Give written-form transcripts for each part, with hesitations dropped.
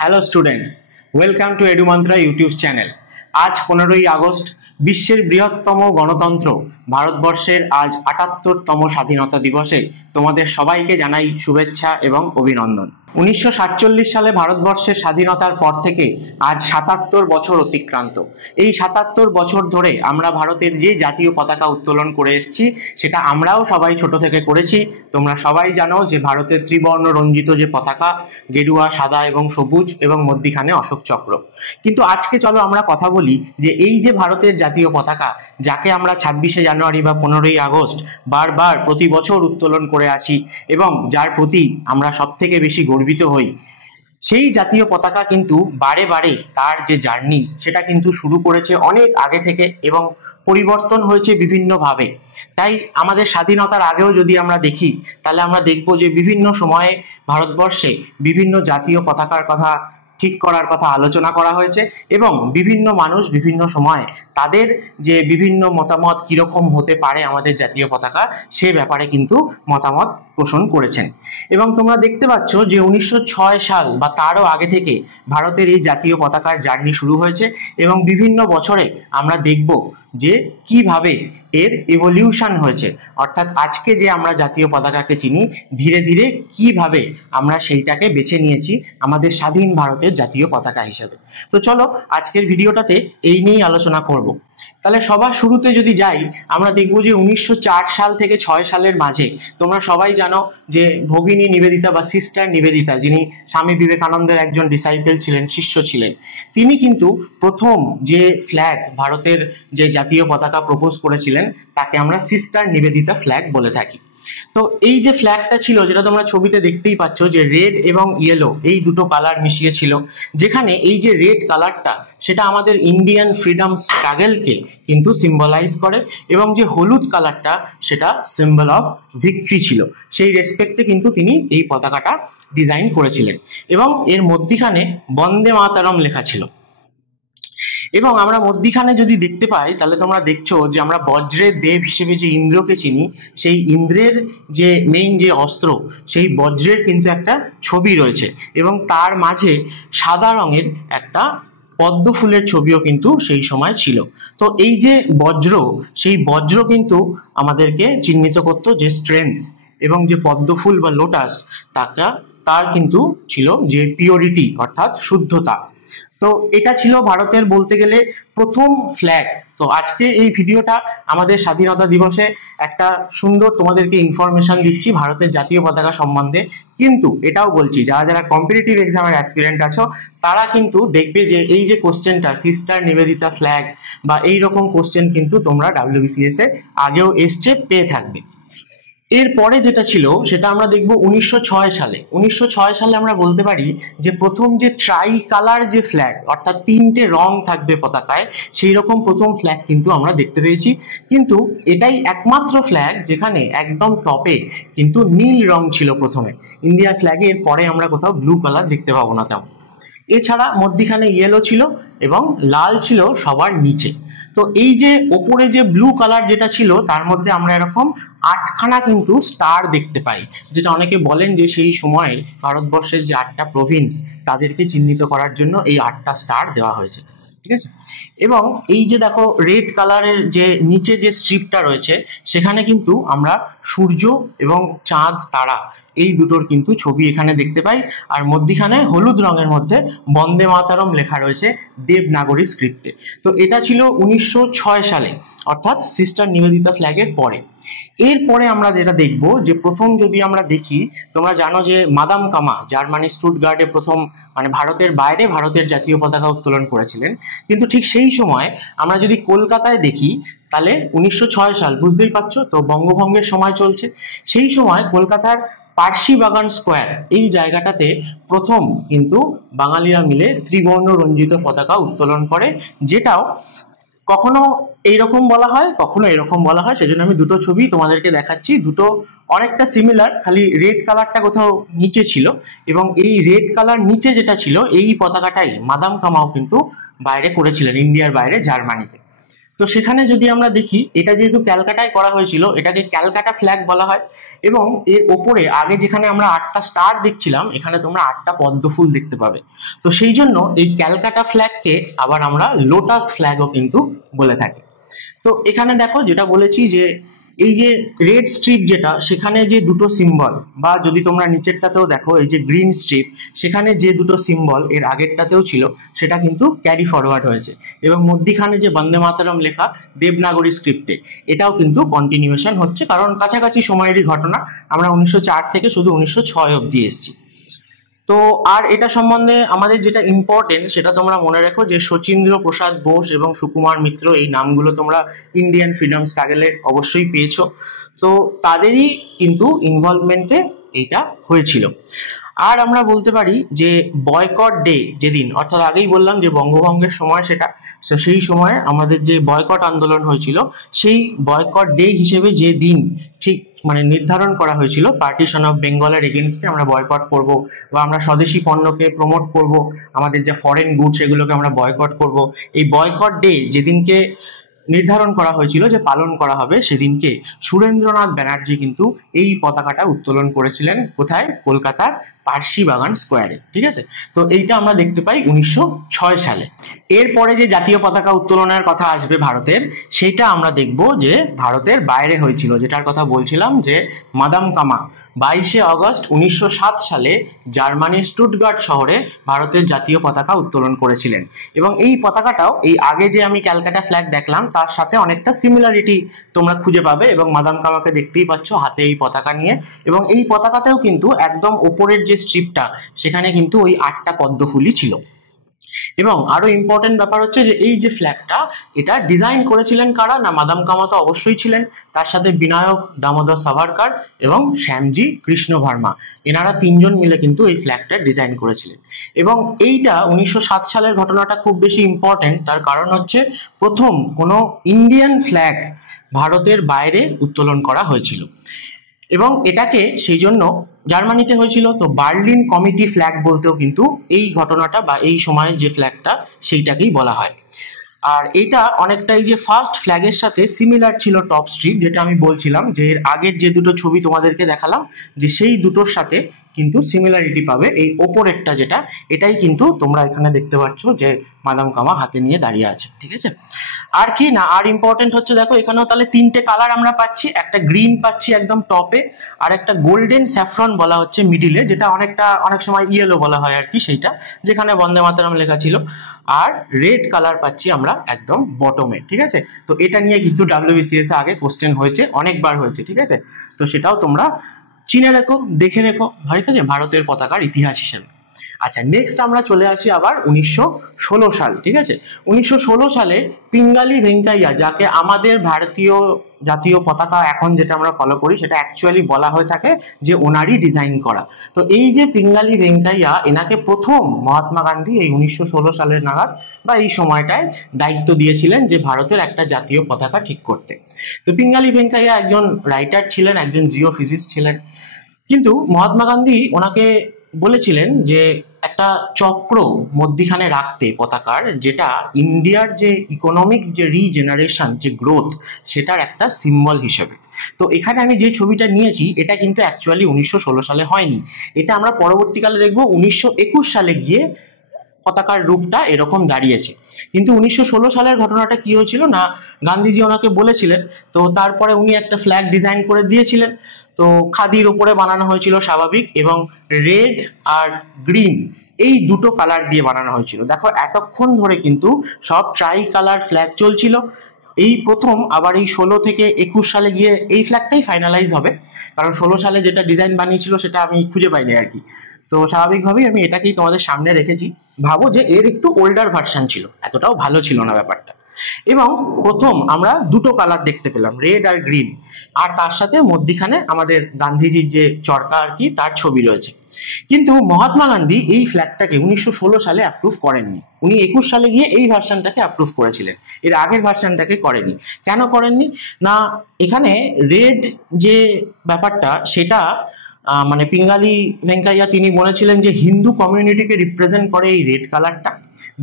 Hello students, welcome to Edumantra YouTube channel. আজ 15ই August, বিশ্বের বৃহত্তম গণতন্ত্র ভারতবর্ষের আজ 78তম স্বাধীনতা দিবসে তোমাদের সবাইকে জানাই শুভেচ্ছা এবং অভিনন্দন। 1947 সালে ভারতবর্ষের স্বাধীনতার পর থেকে আজ 77 বছর অতিক্রান্ত। এই 77 বছর ধরে আমরা ভারতের যে জাতীয় পতাকা উত্তোলন করে এসেছি সেটা আমরাও সবাই ছোট থেকে করেছি। তোমরা সবাই জানো যে ভারতের ত্রিবর্ণ রঞ্জিত যে পতাকা, গেরুয়া, সাদা এবং সবুজ, এবং মধ্যিখানে অশোক চক্র। কিন্তু আজকে চলো আমরা কথা বলি যে এই যে ভারতের জাতীয় পতাকা, যাকে আমরা 26শে জানুয়ারি বা 15ই আগস্ট বারবার প্রতি বছর উত্তোলন করে আসি এবং যার প্রতি আমরা সব থেকে বেশি গর্বিত হই, সেই জাতীয় পতাকা কিন্তু বারে বারে তার যে জার্নি সেটা কিন্তু শুরু করেছে অনেক আগে থেকে এবং পরিবর্তন হয়েছে বিভিন্নভাবে। তাই আমাদের স্বাধীনতার আগেও যদি আমরা দেখি তাহলে আমরা দেখব যে বিভিন্ন সময়ে ভারতবর্ষে বিভিন্ন জাতীয় পতাকার কথা ঠিক করার কথা আলোচনা করা হয়েছে এবং বিভিন্ন মানুষ বিভিন্ন সময় তাদের যে বিভিন্ন মতামত কীরকম হতে পারে আমাদের জাতীয় পতাকা সে ব্যাপারে কিন্তু মতামত পোষণ করেছেন। এবং তোমরা দেখতে পাচ্ছ যে 1906 সাল বা তারও আগে থেকে ভারতের এই জাতীয় পতাকার জার্নি শুরু হয়েছে এবং বিভিন্ন বছরে আমরা দেখব যে কিভাবে এর ইভলিউশন হয়েছে, অর্থাৎ আজকে যে আমরা জাতীয় পতাকাকে চিনি ধীরে ধীরে কিভাবে আমরা সেইটাকে বেছে নিয়েছি আমাদের স্বাধীন ভারতের জাতীয় পতাকা হিসেবে। তো চলো আজকের ভিডিওটাতে এই নিয়েই আলোচনা করব। তাহলে সবার শুরুতে যদি যাই, আমরা দেখব যে 1904 সাল থেকে 6 সালের মাঝে তোমরা সবাই জানো যে ভগিনী নিবেদিতা বা সিস্টার নিবেদিতা, যিনি স্বামী বিবেকানন্দের একজন ডিসাইপল ছিলেন, শিষ্য ছিলেন, তিনি কিন্তু প্রথম যে ফ্ল্যাগ ভারতের যে জাতীয় পতাকা প্রপোজ করেছিলেন তাকে আমরা সিস্টার নিবেদিতা ফ্ল্যাগ বলে থাকি। তো এই যে ফ্ল্যাগটা ছিল, যেটা তোমরা ছবিতে দেখতেই পাচ্ছ যে রেড এবং ইয়েলো এই দুটো কালার মিশিয়ে ছিল, যেখানে এই যে রেড কালারটা সেটা আমাদের ইন্ডিয়ান ফ্রিডম স্ট্রাগলকে কিন্তু সিম্বলাইজ করে এবং যে হলুদ কালারটা সেটা সিম্বল অফ ভিক্টরি ছিল। সেই রেসপেক্টে কিন্তু তিনি এই পতাকাটা ডিজাইন করেছিলেন এবং এর মধ্যিখানে বন্দে মাতরম লেখা ছিল। এবং আমরা মধ্যিখানে যদি দেখতে পাই তাহলে তোমরা দেখছো যে আমরা বজ্রের দেব হিসেবে যে ইন্দ্রকে চিনি, সেই ইন্দ্রের যে মেইন যে অস্ত্র সেই বজ্রের কিন্তু একটা ছবি রয়েছে এবং তার মাঝে সাদা রঙের একটা পদ্ম ফুলের ছবিও কিন্তু সেই সময় ছিল। তো এই যে বজ্র, সেই বজ্র কিন্তু আমাদেরকে চিহ্নিত করতো যে স্ট্রেংথ, এবং যে পদ্ম ফুল বা লোটাস তার কিন্তু ছিল যে পিওরিটি অর্থাৎ শুদ্ধতা। তো এটা ছিল ভারতের বলতে গেলে প্রথম ফ্ল্যাগ। তো আজকে এই ভিডিওটা আমাদের স্বাধীনতা দিবসে একটা সুন্দর তোমাদেরকে ইনফরমেশন দিচ্ছি ভারতের জাতীয় পতাকা সম্বন্ধে, কিন্তু এটাও বলছি যারা যারা কম্পিটিটিভ এক্সামের অ্যাসপিরেন্ট আছো তারা কিন্তু দেখবে যে এই যে কোশ্চেনটা সিস্টার নিবেদিতা ফ্ল্যাগ বা এইরকম কোশ্চেন কিন্তু তোমরা WBCS এ আগেও এসছে, পেয়ে থাকবে। এরপরে যেটা ছিল সেটা আমরা দেখব 1906 সালে। 1906 সালে আমরা বলতে পারি যে প্রথম যে ট্রাই কালার যে ফ্ল্যাগ, অর্থাৎ তিনটে রং থাকবে পতাকায়, সেই রকম প্রথম ফ্ল্যাগ কিন্তু আমরা দেখতে পেয়েছি। কিন্তু এটাই একমাত্র ফ্ল্যাগ যেখানে একদম টপে কিন্তু নীল রং ছিল প্রথমে। ইন্ডিয়া ফ্ল্যাগের পরে আমরা কোথাও ব্লু কালার দেখতে পাবো না তেমন। এছাড়া মধ্যিখানে ইয়েলো ছিল এবং লাল ছিল সবার নিচে। তো এই যে ওপরে যে ব্লু কালার যেটা ছিল তার মধ্যে আমরা এরকম 8খানা কিন্তু স্টার দেখতে পাই, যেটা অনেকে বলেন যে সেই সময় ভারতবর্ষের যে 8টা প্রভিন্স তাদেরকে চিহ্নিত করার জন্য এই 8টা স্টার দেওয়া হয়েছে, ঠিক আছে। এবং এই যে দেখো রেড কালারের যে নিচে যে স্ট্রিপটা রয়েছে সেখানে কিন্তু আমরা সূর্য এবং চাঁদ তারা এই দুটোর কিন্তু ছবি এখানে দেখতে পাই। আর মধ্যিখানে হলুদ রঙের মধ্যে বন্দে মাতরম লেখা রয়েছে দেবনাগরী স্ক্রিপ্টে। তো এটা ছিল 1906 সালে, অর্থাৎ সিস্টার নিবেদিতা ফ্ল্যাগের পরে। এরপরে আমরা যেটা দেখব যে প্রথম যদি আমরা দেখি, তোমরা জানো যে মাদাম কামা জার্মানি স্টুটগার্টে প্রথম মানে ভারতের বাইরে ভারতের জাতীয় পতাকা উত্তোলন করেছিলেন। কিন্তু ঠিক সেই সময় আমরা যদি কলকাতায় দেখি তাহলে 1906 সাল, বুঝতেই পারছো তো বঙ্গভঙ্গের সময় চলছে। সেই সময় কলকাতার পার্সি বাগান স্কোয়ার এই জায়গাটাতে প্রথম কিন্তু বাঙালিরা মিলে ত্রিবর্ণ রঞ্জিত পতাকা উত্তোলন করে, যেটাও কখনো এইরকম বলা হয় কখনো এরকম বলা হয়। সেজন্য আমি দুটো ছবি তোমাদেরকে দেখাচ্ছি, দুটো অনেকটা সিমিলার, খালি রেড কালারটা কোথাও নিচে ছিল এবং এই রেড কালার নিচে যেটা ছিল এই পতাকাটাই মাদাম কামাও কিন্তু বাইরে করেছিলেন, ইন্ডিয়ার বাইরে জার্মানিতে। তো সেখানে যদি আমরা দেখি, এটা যেহেতু ক্যালকাটায় করা হয়েছিল এটাকে ক্যালকাটা ফ্ল্যাগ বলা হয় এবং এর ওপরে আগে যেখানে আমরা 8টা স্টার দেখছিলাম, এখানে তোমরা 8টা পদ্ম ফুল দেখতে পাবে। তো সেই জন্য এই ক্যালকাটা ফ্ল্যাগকে আবার আমরা লোটাস ফ্ল্যাগও কিন্তু বলে থাকি। তো এখানে দেখো যেটা বলেছি যে এই যে রেড স্ট্রিপ যেটা, সেখানে যে দুটো সিম্বল, বা যদি তোমরা নিচেরটাতেও দেখো এই যে গ্রিন স্ট্রিপ, সেখানে যে দুটো সিম্বল এর আগেরটাতেও ছিল সেটা কিন্তু ক্যারি ফরওয়ার্ড হয়েছে। এবং মধ্যিখানে যে বন্দে মাতরম লেখা দেবনাগরী স্ক্রিপ্টে, এটাও কিন্তু কন্টিনিউয়েশন হচ্ছে, কারণ কাছাকাছি সময়েরই ঘটনা। আমরা 1904 থেকে শুধু 1906 অব্দি এসেছি। তো আর এটা সম্বন্ধে আমাদের যেটা ইম্পর্টেন্ট সেটা তোমরা মনে রেখো যে শচীন্দ্র প্রসাদ বোস এবং সুকুমার মিত্র, এই নামগুলো তোমরা ইন্ডিয়ান ফ্রিডম স্ট্রাগলে অবশ্যই পেয়েছো। তো তাদেরই কিন্তু ইনভলভমেন্টে এইটা হয়েছিল। আর আমরা বলতে পারি যে বয়কট ডে যেদিন, অর্থাৎ আগেই বললাম যে বঙ্গভঙ্গের সময় সেটা, তো সেই সময় আমাদের যে বয়কট আন্দোলন হয়েছিল, সেই বয়কট ডে হিসেবে যে দিন ঠিক মানে নির্ধারণ করা হয়েছিল, পার্টিশন অফ বেঙ্গলের এগেনস্টে আমরা বয়কট করব, বা আমরা স্বদেশি পণ্যকে প্রমোট করব, আমাদের যে ফরেন গুডস এগুলোকে আমরা বয়কট করব। এই বয়কট ডে যেদিনকে নির্ধারণ করা হয়েছিল যে পালন করা হবে, সেদিনকে সুরেন্দ্রনাথ ব্যানার্জি কিন্তু এই পতাকাটা উত্তোলন করেছিলেন। কোথায়? কলকাতার পার্সি বাগান স্কোয়ারে। ঠিক আছে, তো এইটা আমরা দেখতে পাই 1906 সালে। এরপরে যে জাতীয় পতাকা উত্তোলনের কথা আসবে ভারতের, সেটা আমরা দেখব যে ভারতের বাইরে হয়েছিল, যেটার কথা বলছিলাম যে মাদাম কামা 22শে আগস্ট 1907 সালে জার্মানির স্টুটগার্ট শহরে ভারতের জাতীয় পতাকা উত্তোলন করেছিলেন। এবং এই পতাকাটাও এই আগে যে আমি ক্যালকাটা ফ্ল্যাগ দেখলাম তার সাথে অনেকটা সিমিলারিটি তোমরা খুঁজে পাবে। এবং মাদাম কামাকে দেখতেই পাচ্ছ হাতে এই পতাকা নিয়ে। এবং এই পতাকাতেও কিন্তু একদম ওপরের যে স্ট্রিপটা, সেখানে কিন্তু ওই 8টা পদ্ম ফুলই ছিল। এবং আরো ইম্পর্টেন্ট ব্যাপার হচ্ছে যে এই যে ফ্ল্যাগটা, এটা ডিজাইন করেছিলেন কারা? না মাদাম কামা তো অবশ্যই ছিলেন, তার সাথে বিনায়ক দামোদর সাভারকার এবং শ্যামজি কৃষ্ণ ভার্মা, এনারা তিনজন মিলে কিন্তু এই ফ্ল্যাগটা ডিজাইন করেছিলেন। এবং এইটা 1907 সালের ঘটনাটা খুব বেশি ইম্পর্টেন্ট, তার কারণ হচ্ছে প্রথম কোনো ইন্ডিয়ান ফ্ল্যাগ ভারতের বাইরে উত্তোলন করা হয়েছিল। এবং এটাকে সেই জন্য জার্মানিতে হয়েছিল, তো বার্লিন কমিটি ফ্ল্যাগ বলতেও কিন্তু এই ঘটনাটা বা এই সময়ের যে ফ্ল্যাগটা সেইটাকেই বলা হয়। আর এটা অনেকটাই যে ফার্স্ট ফ্ল্যাগের সাথে সিমিলার ছিল টপ স্ট্রিপ, যেটা আমি বলছিলাম যে এর আগের যে দুটো ছবি তোমাদেরকে দেখালাম, যে সেই দুটোর সাথে কিন্তু সিমিলারিটি পাবে। এই ওপরেরটা যেটা, এটাই কিন্তু তোমরা এখানে দেখতে পাচ্ছ যে মাদাম কামা হাতে নিয়ে দাঁড়িয়ে আছে। ঠিক আছে, আর কি না, আর ইম্পর্টেন্ট হচ্ছে দেখো এখানেও তাহলে 3টে কালার আমরা পাচ্ছি। একটা গ্রিন পাচ্ছি একদম টপে, আর একটা গোল্ডেন স্যাফরন বলা হচ্ছে মিডিলে, যেটা অনেক সময় ইয়েলো বলা হয় আর কি, সেইটা যেখানে বন্দে মাতরম লেখা ছিল। আর রেড কালার পাচ্ছি আমরা একদম বটমে। ঠিক আছে, তো এটা নিয়ে কিন্তু WBCS আগে কোশ্চেন হয়েছে, অনেকবার হয়েছে। ঠিক আছে, তো সেটাও তোমরা চিনে রেখো, দেখে রেখো, ঠিক আছে, ভারতের পতাকার ইতিহাস হিসেবে। আচ্ছা, নেক্সট আমরা চলে আসি আবার 1916 সাল। ঠিক আছে, 1916 সালে পিঙ্গালি ভেঙ্কাইয়া, যাকে আমাদের ভারতীয় জাতীয় পতাকা এখন যেটা আমরা ফলো করি, সেটা অ্যাকচুয়ালি বলা হয়ে থাকে যে ওনারই ডিজাইন করা। তো এই যে পিঙ্গালি ভেঙ্কাইয়া, এনাকে প্রথম মহাত্মা গান্ধী এই 1916 সালের নাগাদ বা এই সময়টায় দায়িত্ব দিয়েছিলেন যে ভারতের একটা জাতীয় পতাকা ঠিক করতে। তো পিঙ্গালি ভেঙ্কাইয়া একজন রাইটার ছিলেন, একজন জিওফিজিস্ট ছিলেন। কিন্তু মহাত্মা গান্ধী ওনাকে বলেছিলেন যে একটা চক্র মধ্যিখানে রাখতে পতাকার, যেটা ইন্ডিয়ার যে ইকোনমিক যে রিজেনারেশন, যে গ্রোথ, সেটার একটা সিম্বল হিসেবে। তো এখানে আমি যে ছবিটা নিয়েছি, এটা কিন্তু অ্যাকচুয়ালি 1916 সালে হয়নি। এটা আমরা পরবর্তীকালে দেখবো 1921 সালে গিয়ে পতাকার রূপটা এরকম দাঁড়িয়েছে। কিন্তু 1916 সালের ঘটনাটা কি হয়েছিল না, গান্ধীজি ওনাকে বলেছিলেন, তো তারপরে উনি একটা ফ্ল্যাগ ডিজাইন করে দিয়েছিলেন। তো খাদির ওপরে বানানো হয়েছিল স্বাভাবিক, এবং রেড আর গ্রিন এই দুটো কালার দিয়ে বানানো হয়েছিল। দেখো এতক্ষণ ধরে কিন্তু সব ট্রাই কালার ফ্ল্যাগ চলছিল। এই প্রথম আবার এই 16 থেকে 21 সালে গিয়ে এই ফ্ল্যাগটাই ফাইনালাইজ হবে, কারণ 16 সালে যেটা ডিজাইন বানিয়েছিল সেটা আমি খুঁজে পাইনি আর কি। তো স্বাভাবিকভাবেই আমি এটাকেই তোমাদের সামনে রেখেছি। ভাবো যে এর একটু ওল্ডার ভার্সন ছিল, এতটাও ভালো ছিল না ব্যাপারটা। এবং প্রথম আমরা দুটো কালার দেখতে পেলাম, রেড আর গ্রিন, আর তার সাথে মধ্যিখানে আমাদের গান্ধীজির যে চরকা আর কি, তার ছবি রয়েছে। কিন্তু মহাত্মা গান্ধী এই ফ্ল্যাগটাকে 1916 সালে অ্যাপ্রুভ করেননি। উনি 21 সালে গিয়ে এই ভার্সনটাকে অ্যাপ্রুভ করেছিলেন, এর আগের ভার্সনটাকে করেনি। কেন করেননি না, এখানে রেড যে ব্যাপারটা সেটা মানে পিঙ্গালি ভেঙ্কাইয়া তিনি বলেছিলেন যে হিন্দু কমিউনিটিকে রিপ্রেজেন্ট করে এই রেড কালারটা।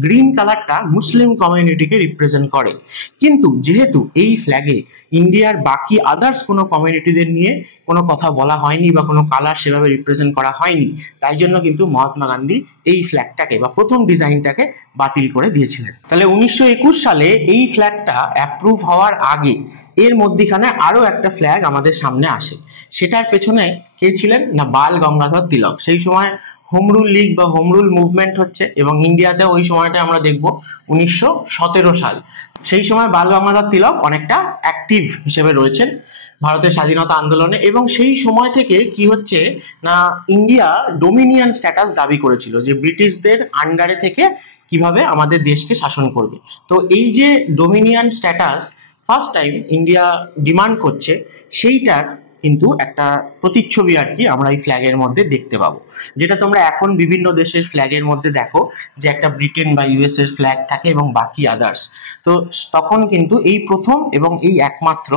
গ্রিন কালারটা মুসলিম কমিউনিটিকে রিপ্রেজেন্ট করে। কিন্তু যেহেতু এই ফ্ল্যাগে ইন্ডিয়ার বাকি আদার্স কোনো কমিউনিটিদের নিয়ে কোনো কথা বলা হয়নি বা কোনো কালার সেভাবে রিপ্রেজেন্ট করা হয়নি, তাই জন্য কিন্তু মহাত্মা গান্ধী এই ফ্ল্যাগটাকে বা প্রথম ডিজাইনটাকে বাতিল করে দিয়েছিলেন। তাহলে 1921 সালে এই ফ্ল্যাগটা অ্যাপ্রুভ হওয়ার আগে এর মধ্যখানে আরো একটা ফ্ল্যাগ আমাদের সামনে আসে। সেটার পেছনে কে ছিলেন না বাল গঙ্গাধর তিলক। সেই সময় হোম রুল লীগ বা হোম রুল মুভমেন্ট হচ্ছে এবং ইন্ডিয়াতে ওই সময়টা আমরা দেখব 1917 সাল। সেই সময় বাল গঙ্গাধর তিলক অনেকটা অ্যাক্টিভ হিসেবে রয়েছেন ভারতের স্বাধীনতা আন্দোলনে, এবং সেই সময় থেকে কি হচ্ছে না ইন্ডিয়া ডোমিনিয়ন স্ট্যাটাস দাবি করেছিল যে ব্রিটিশদের আন্ডারে থেকে কিভাবে আমাদের দেশকে শাসন করবে। তো এই যে Dominion status first time India demand করছে, সেইটার কিন্তু একটা প্রতিচ্ছবি আর কি আমরা এই ফ্ল্যাগের মধ্যে দেখতে পাবো, যেটা তোমরা এখন বিভিন্ন দেশের ফ্ল্যাগের মধ্যে দেখো যে একটা ব্রিটেন বা ইউএস এর ফ্ল্যাগ থাকে এবং বাকি আদার্স। তো তখন কিন্তু এই প্রথম এবং এই একমাত্র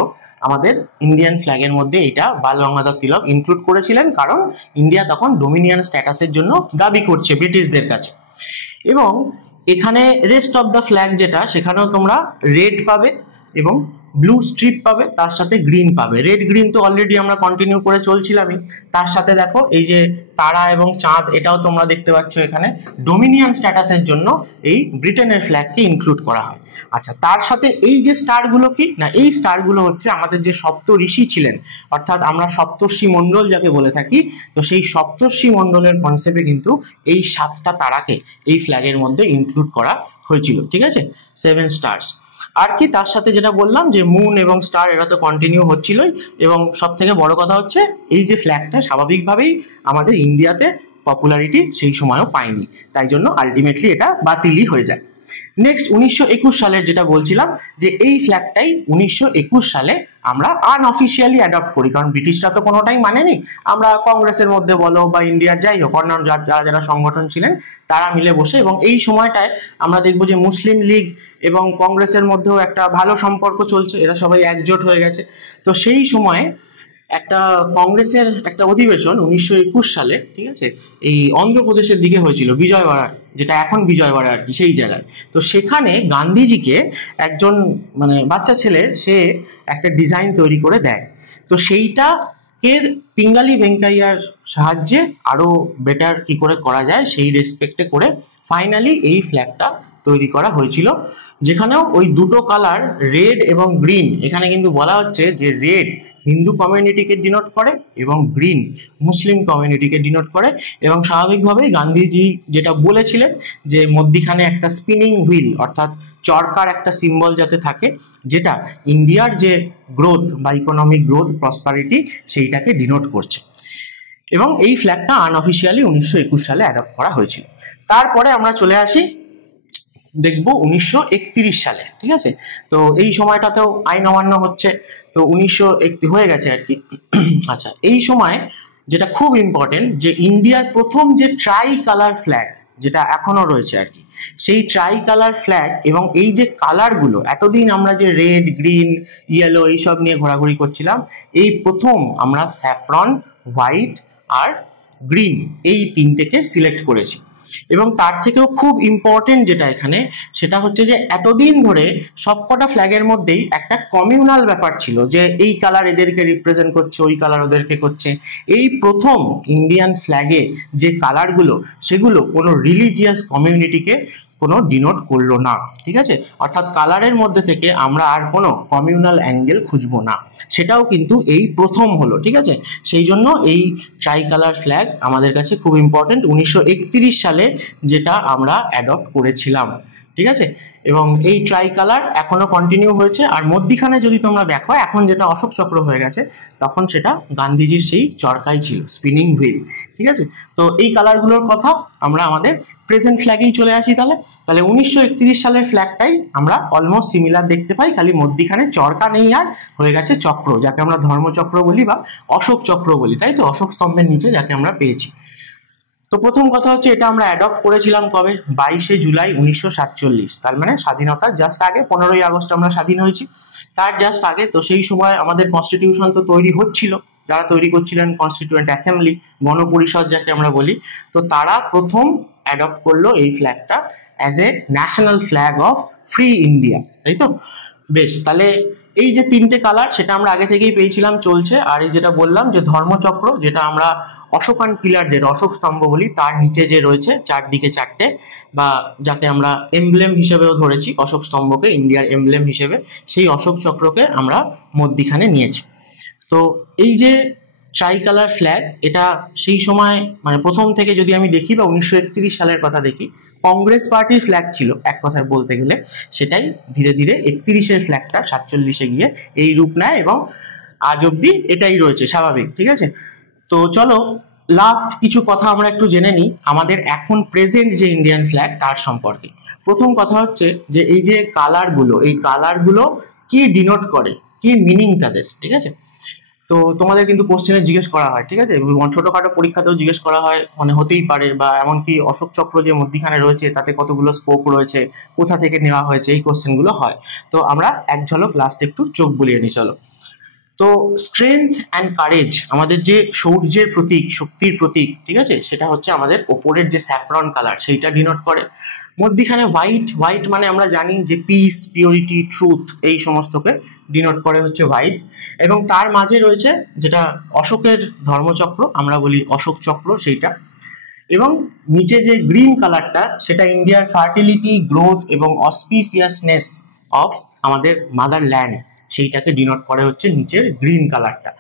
আমাদের ইন্ডিয়ান ফ্ল্যাগের মধ্যে এটা বাল গঙ্গাধর তিলক ইনক্লুড করেছিলেন, কারণ ইন্ডিয়া তখন ডোমিনিয়ন স্ট্যাটাসের জন্য দাবি করছে ব্রিটিশদের কাছে। এবং এখানে রেস্ট অফ দ্য ফ্ল্যাগ যেটা, সেখানেও তোমরা রেড পাবে এবং ব্লু স্ট্রিপ পাবে, তার সাথে গ্রিন পাবে। রেড গ্রিন তো অলরেডি আমরা কন্টিনিউ করে চলছিলামই, তার সাথে দেখো এই যে তারা এবং চাঁদ, এটাও তোমরা দেখতে পাচ্ছ এখানে ডোমিনিয়ন স্ট্যাটাসের জন্য এই ব্রিটেনের ফ্ল্যাগকে ইনক্লুড করা হয়। আচ্ছা, তার সাথে এই যে স্টারগুলো কি না, এই স্টারগুলো হচ্ছে আমাদের যে সপ্ত ঋষি ছিলেন, অর্থাৎ আমরা সপ্তর্ষি মণ্ডল যাকে বলে থাকি। তো সেই সপ্তর্ষি মণ্ডলের কনসেপ্টে কিন্তু এই 7টা তারাকে এই ফ্ল্যাগের মধ্যে ইনক্লুড করা হয়েছিল, ঠিক আছে, 7 স্টার্স। আর কি তার সাথে যেটা বললাম যে মুন এবং স্টার এরা তো কন্টিনিউ হচ্ছিলই, এবং সব থেকে বড় কথা হচ্ছে এই যে ফ্ল্যাগটা স্বাভাবিকভাবেই আমাদের ইন্ডিয়াতে পপুলারিটি সেই সময়ও পায়নি, তাই জন্য আলটিমেটলি এটা বাতিলই হয়ে যায়। নেক্সট 1921 সালের যেটা বলছিলাম, যে এই ফ্ল্যাগটাই 1921 সালে আমরা আনঅফিসিয়ালি অ্যাডপ্ট করি, কারণ ব্রিটিশরা তো কোনোটাই মানেনি। আমরা কংগ্রেসের মধ্যে বলো বা ইন্ডিয়ার যাই হোক অন্যান্য যারা যারা সংগঠন ছিলেন তারা মিলে বসে, এবং এই সময়টায় আমরা দেখবো যে মুসলিম লীগ এবং কংগ্রেসের মধ্যেও একটা ভালো সম্পর্ক চলছে, এরা সবাই একজোট হয়ে গেছে। তো সেই সময় একটা কংগ্রেসের একটা অধিবেশন 1921 সালে, ঠিক আছে, এই অন্ধ্রপ্রদেশের দিকে হয়েছিল, বিজয়ওয়াড়া, যেটা এখন বিজয়ওয়াড়া আর কি, সেই জায়গায়। তো সেখানে গান্ধীজিকে একজন মানে বাচ্চা ছেলে সে একটা ডিজাইন তৈরি করে দেয়। তো সেইটাকে পিঙ্গালি ভেঙ্কাইয়ার সাহায্যে আরো বেটার কি করে করা যায় সেই রেসপেক্টে করে ফাইনালি এই ফ্ল্যাগটা তৈরি করা হয়েছিল, যেখানেও ওই দুটো কালার রেড এবং গ্রিন, এখানে কিন্তু বলা হচ্ছে যে রেড হিন্দু কমিউনিটিকে ডিনোট করে এবং গ্রিন মুসলিম কমিউনিটিকে ডিনোট করে। এবং স্বাভাবিকভাবেই গান্ধীজি যেটা বলেছিলেন যে মধ্যিখানে একটা স্পিনিং হুইল অর্থাৎ চরকার একটা সিম্বল যাতে থাকে, যেটা ইন্ডিয়ার যে গ্রোথ বা ইকোনমিক গ্রোথ প্রসপারিটি সেইটাকে ডিনোট করছে। এবং এই ফ্ল্যাগটা আনঅফিসিয়ালি 1921 সালে অ্যাডপ্ট করা হয়েছিল। তারপরে আমরা চলে আসি দেখবো 1931 সালে, ঠিক আছে। তো এই সময়টাতেও আইন অমান্য হচ্ছে, তো 1901 হয়ে গেছে আর কি। আচ্ছা, এই সময় যেটা খুব ইম্পর্টেন্ট যে ইন্ডিয়ার প্রথম যে ট্রাই কালার ফ্ল্যাগ যেটা এখনো রয়েছে আর কি, সেই ট্রাই কালার ফ্ল্যাগ এবং এই যে কালারগুলো এতদিন আমরা যে রেড গ্রিন ইয়েলো এইসব নিয়ে ঘোরাঘুরি করছিলাম, এই প্রথম আমরা স্যাফরন, হোয়াইট আর গ্রিন এই তিনটেকে সিলেক্ট করেছি। এবং তার থেকেও খুব ইম্পর্টেন্ট যেটা এখানে, সেটা হচ্ছে যে এতদিন ধরে সবকটা ফ্ল্যাগের মধ্যেই একটা কমিউনাল ব্যাপার ছিল, যে এই কালার এদেরকে রিপ্রেজেন্ট করছে, ওই কালার ওদেরকে করছে। এই প্রথম ইন্ডিয়ান ফ্ল্যাগে যে কালারগুলো সেগুলো কোনো রিলিজিয়াস কমিউনিটিকে কোনো ডিনোট করলো না, ঠিক আছে। অর্থাৎ কালারের মধ্যে থেকে আমরা আর কোনো কমিউনাল অ্যাঙ্গেল খুঁজবো না, সেটাও কিন্তু এই প্রথম হলো, ঠিক আছে। সেই জন্য এই ট্রাই কালার ফ্ল্যাগ আমাদের কাছে খুব ইম্পর্টেন্ট, 1931 সালে যেটা আমরা অ্যাডপ্ট করেছিলাম, ঠিক আছে। এবং এই ট্রাই কালার এখনো কন্টিনিউ হয়েছে। আর মধ্যিখানে যদি তোমরা দেখো এখন যেটা অশোক চক্র হয়ে গেছে, তখন সেটা গান্ধীজির সেই চরকাই ছিল, স্পিনিং হুইল, ঠিক আছে। তো এই কালারগুলোর কথা আমরা আমাদের প্রেজেন্ট ফ্ল্যাগেই চলে আসি। তাহলে 1931 সালের ফ্ল্যাগটাই আমরা অলমোস্ট সিমিলার দেখতে পাই, খালি মধ্যিখানে চরকা নেই আর হয়ে গেছে চক্র, যাকে আমরা ধর্মচক্র বলি বা অশোক চক্র বলি, তাই তো, অশোক স্তম্ভের নিচে যাকে আমরা পেয়েছি। তো প্রথম কথা হচ্ছে এটা আমরা অ্যাডপ্ট করেছিলাম কবে, 22শে জুলাই 1947, তার মানে স্বাধীনতার জাস্ট আগে, 15ই আগস্ট আমরা স্বাধীন হয়েছি, তার জাস্ট আগে। তো সেই সময় আমাদের কনস্টিটিউশন তো তৈরি হচ্ছিল, যারা তৈরি করছিলেন কনস্টিটিউয়েন্ট অ্যাসেম্বলি, গণপরিষদ যাকে আমরা বলি, তো তারা প্রথম অ্যাডপ্ট করলো এই ফ্ল্যাগটা as a national flag of free India, তাই তো? বেশ, তাহলে এই যে তিনটে কালার সেটা আমরা আগে থেকেই পেয়েছিলাম, চলছে। আর এই যেটা বললাম যে ধর্মচক্র, যেটা আমরা অশোকান পিলার, যেটা অশোক স্তম্ভ বলি, তার নিচে যে রয়েছে চারদিকে চারটে, বা যাকে আমরা এমব্লেম হিসেবেও ধরেছি, অশোক স্তম্ভকে ইন্ডিয়ার এমব্লেম হিসেবে, সেই অশোক চক্রকে আমরা মধ্যিখানে নিয়েছি। তো এই যে ট্রাই কালার ফ্ল্যাগ, এটা সেই সময় মানে প্রথম থেকে যদি আমি দেখি বা 1931 সালের কথা দেখি, কংগ্রেস পার্টির ফ্ল্যাগ ছিল এক কথায় বলতে গেলে। সেটাই ধীরে ধীরে 31-এর ফ্ল্যাগটা 47-এ গিয়ে এই রূপ নেয় এবং আজ অব্দি এটাই রয়েছে, স্বাভাবিক, ঠিক আছে? তো চলো লাস্ট কিছু কথা আমরা একটু জেনে নিই আমাদের এখন প্রেজেন্ট যে ইন্ডিয়ান ফ্ল্যাগ তার সম্পর্কে। প্রথম কথা হচ্ছে যে এই যে কালারগুলো, এই কালারগুলো কি ডিনোট করে, কি মিনিং তাদের, ঠিক আছে? তো তোমাদের কিন্তু কোশ্চেনে জিজ্ঞেস করা হয়, ঠিক আছে? ছোটখাটো পরীক্ষাতেও জিজ্ঞেস করা হয়, মানে হতেই পারে, বা এমনকি অশোক চক্র যে মধ্যিখানে রয়েছে তাতে কতগুলো স্পোক রয়েছে, কোথা থেকে নেওয়া হয়েছে, এই কোশ্চেনগুলো হয়। তো আমরা এক ঝলক লাস্ট একটু চোখ বুলিয়ে নিই, চলো। তো স্ট্রেংথ অ্যান্ড কারেজ, আমাদের যে শৌর্যের প্রতীক, শক্তির প্রতীক, ঠিক আছে, সেটা হচ্ছে আমাদের ওপরের যে স্যাফরন কালার সেইটা ডিনোট করে। মধ্যিখানে হোয়াইট, হোয়াইট মানে আমরা জানি যে পিস, পিওরিটি, ট্রুথ, এই সমস্তকে ডিনোট করে হচ্ছে হোয়াইট। এবং তার মাঝে রয়েছে যেটা অশোকের ধর্মচক্র, আমরা বলি অশোক চক্র, সেইটা। এবং নিচে যে গ্রিন কালারটা, সেটা ইন্ডিয়ার ফার্টিলিটি, গ্রোথ এবং অসপিসিয়াসনেস অফ আমাদের মাদার ল্যান্ড, সেইটাকে ডিনোট করে হচ্ছে নিচের গ্রিন কালারটা।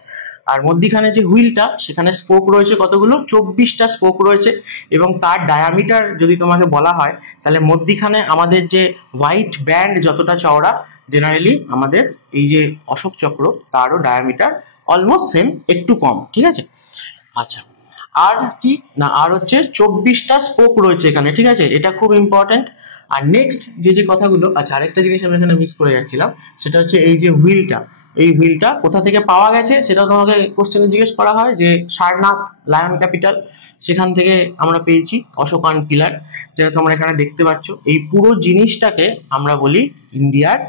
আর মধ্যিখানে যে হুইলটা, সেখানে স্পোক রয়েছে কতগুলো, 24টা স্পোক রয়েছে। এবং তার ডায়ামিটার যদি তোমাকে বলা হয়, তাহলে মধ্যিখানে আমাদের যে হোয়াইট ব্যান্ড যতটা চওড়া, জেনারেলি আমাদের এই যে অশোক চক্র তারও ডায়ামিটার অলমোস্ট সেম, একটু কম, ঠিক আছে? আচ্ছা, আর কি না, আর হচ্ছে 24টা স্পোক রয়েছে এখানে, ঠিক আছে? এটা খুব ইম্পর্টেন্ট। আর নেক্সট যে কথাগুলো, আচ্ছা আরেকটা জিনিস আমি এখানে মিস করে যাচ্ছিলাম, সেটা হচ্ছে এই যে হুইলটা, এই হুইলটা কোথা থেকে পাওয়া গেছে সেটা তোমাকে কোশ্চেনে জিজ্ঞেস করা হয়, যে সারনাথ লায়ন ক্যাপিটাল, সেখান থেকে আমরা পেয়েছি অশোকান পিলার, যেটা তোমরা এখানে দেখতে পাচ্ছ। এই পুরো জিনিসটাকে আমরা বলি ইন্ডিয়ার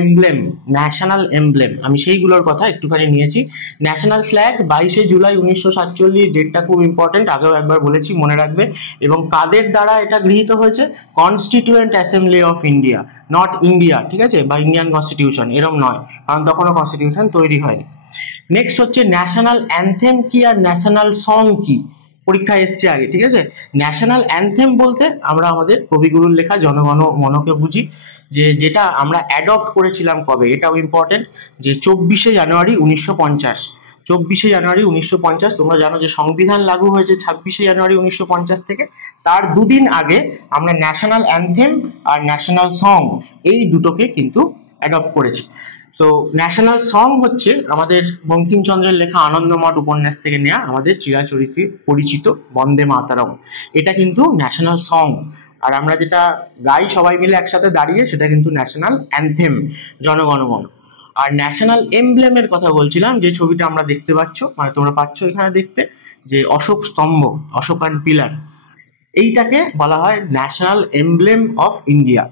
এমব্লেম, ন্যাশনাল এমব্লেম। আমি সেইগুলোর কথা একটুখানি নিয়েছি। ন্যাশনাল ফ্ল্যাগ 22শে জুলাই 1947, ডেটটা খুব ইম্পর্টেন্ট, আগেও একবার বলেছি, মনে রাখবে। এবং কাদের দ্বারা এটা গৃহীত হয়েছে? Constituent assembly of India, not India, ঠিক আছে, বা ইন্ডিয়ান কনস্টিটিউশন, এরম নয়, কারণ তখনও কনস্টিটিউশন তৈরি হয়নি। নেক্সট হচ্ছে ন্যাশনাল অ্যানথেম কি আর ন্যাশনাল সং কি, পরীক্ষায় এসছে আগে, ঠিক আছে? ন্যাশনাল অ্যানথেম বলতে আমরা আমাদের কবিগুরুর লেখা জনগণ মনকে বুঝি, যে যেটা আমরা অ্যাডপ্ট করেছিলাম কবে, এটাও ইম্পর্টেন্ট, যে 24শে জানুয়ারি 1950। 24শে জানুয়ারি 1950, তোমরা জানো যে সংবিধান লাগু হয়েছে 26শে জানুয়ারি 1950 থেকে। তার দুদিন আগে আমরা ন্যাশনাল অ্যানথেম আর ন্যাশনাল সং, এই দুটোকে কিন্তু অ্যাডপ্ট করেছি। তো ন্যাশনাল সং হচ্ছে আমাদের বঙ্কিমচন্দ্রের লেখা আনন্দমঠ উপন্যাস থেকে নেওয়া, আমাদের চিরাচরিত পরিচিত বন্দে মাতরম, এটা কিন্তু ন্যাশনাল সং। আর আমরা যেটা গাই সবাই মিলে একসাথে দাঁড়িয়ে, সেটা কিন্তু ন্যাশনাল অ্যানথেম, জনগণমন। আর ন্যাশনাল এমব্লেমের কথা বলছিলাম, যে ছবিটা আমরা দেখতে পাচ্ছ, মানে তোমরা পাচ্ছ এখানে দেখতে, যে অশোক স্তম্ভ, অশোকান পিলার, এইটাকে বলা হয় ন্যাশনাল এমব্লেম অফ ইন্ডিয়া।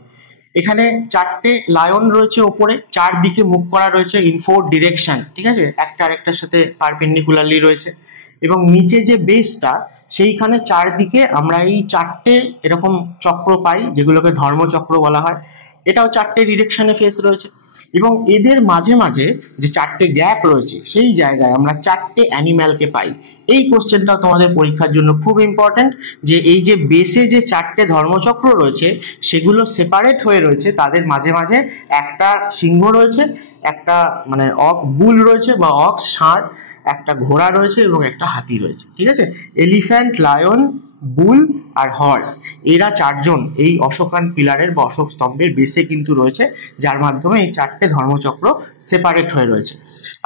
এখানে চারটে লায়ন রয়েছে ওপরে, চারদিকে মুখ করা রয়েছে ইন 4 ডিরেকশন, ঠিক আছে, একটা আরেকটার সাথে পারপেন্ডিকুলারলি রয়েছে। এবং নিচে যে বেসটা, সেইখানে চারদিকে আমরা এই চারটে এরকম চক্র পাই, যেগুলোকে ধর্মচক্র বলা হয়। এটাও চারটে ডিরেকশনে ফেস রয়েছে। এবং এদের মাঝে মাঝে যে চারটে গ্যাপ রয়েছে, সেই জায়গায় আমরা চারটে অ্যানিম্যালকে পাই। এই কোশ্চেনটাও তোমাদের পরীক্ষার জন্য খুব ইম্পর্টেন্ট, যে এই যে বেসে যে চারটে ধর্মচক্র রয়েছে, সেগুলো সেপারেট হয়ে রয়েছে, তাদের মাঝে মাঝে একটা সিংহ রয়েছে, একটা মানে বুল রয়েছে বা অক্স, ষাঁড়, একটা ঘোড়া রয়েছে এবং একটা হাতি রয়েছে, ঠিক আছে? এলিফ্যান্ট, লায়ন, বুল আর হর্স, এরা চারজন এই অশোকান পিলারের বা অশোক স্তম্ভের বেসে কিন্তু রয়েছে, যার মাধ্যমে এই চারটে ধর্মচক্র সেপারেট হয়ে রয়েছে।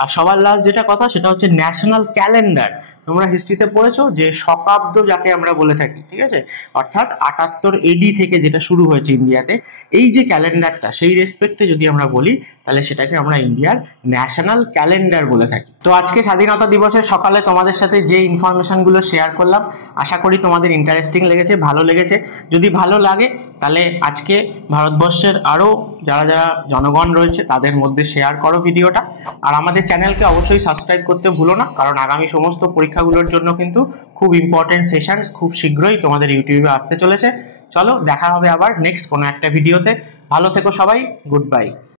আর সবার লাস্ট যেটা কথা, সেটা হচ্ছে ন্যাশনাল ক্যালেন্ডার। তোমরা হিস্ট্রিতে পড়েছো যে শকাব্দ যাকে আমরা বলে থাকি, ঠিক আছে, অর্থাৎ 78 এডি থেকে যেটা শুরু হয়েছে ইন্ডিয়াতে, এই যে ক্যালেন্ডারটা, সেই রেসপেক্টে যদি আমরা বলি, তাহলে সেটাকে আমরা ইন্ডিয়ার ন্যাশনাল ক্যালেন্ডার বলে থাকি। তো আজকে স্বাধীনতা দিবসের সকালে তোমাদের সাথে যে ইনফরমেশনগুলো শেয়ার করলাম, আশা করি তোমাদের ইন্টারেস্টিং লেগেছে, ভালো লেগেছে। যদি ভালো লাগে, তাহলে আজকে ভারতবর্ষের আরও যারা যারা জনগণ রয়েছে তাদের মধ্যে শেয়ার করো ভিডিওটা। আর আমাদের চ্যানেলকে অবশ্যই সাবস্ক্রাইব করতে ভুলো না, কারণ আগামী সমস্ত পরীক্ষাগুলোর জন্য কিন্তু খুব ইম্পর্টেন্ট সেশনস খুব শীঘ্রই তোমাদের ইউটিউবে আসতে চলেছে। চলো দেখা হবে আবার নেক্সট কোনো একটা ভিডিওতে। ভালো থেকো সবাই, গুড বাই।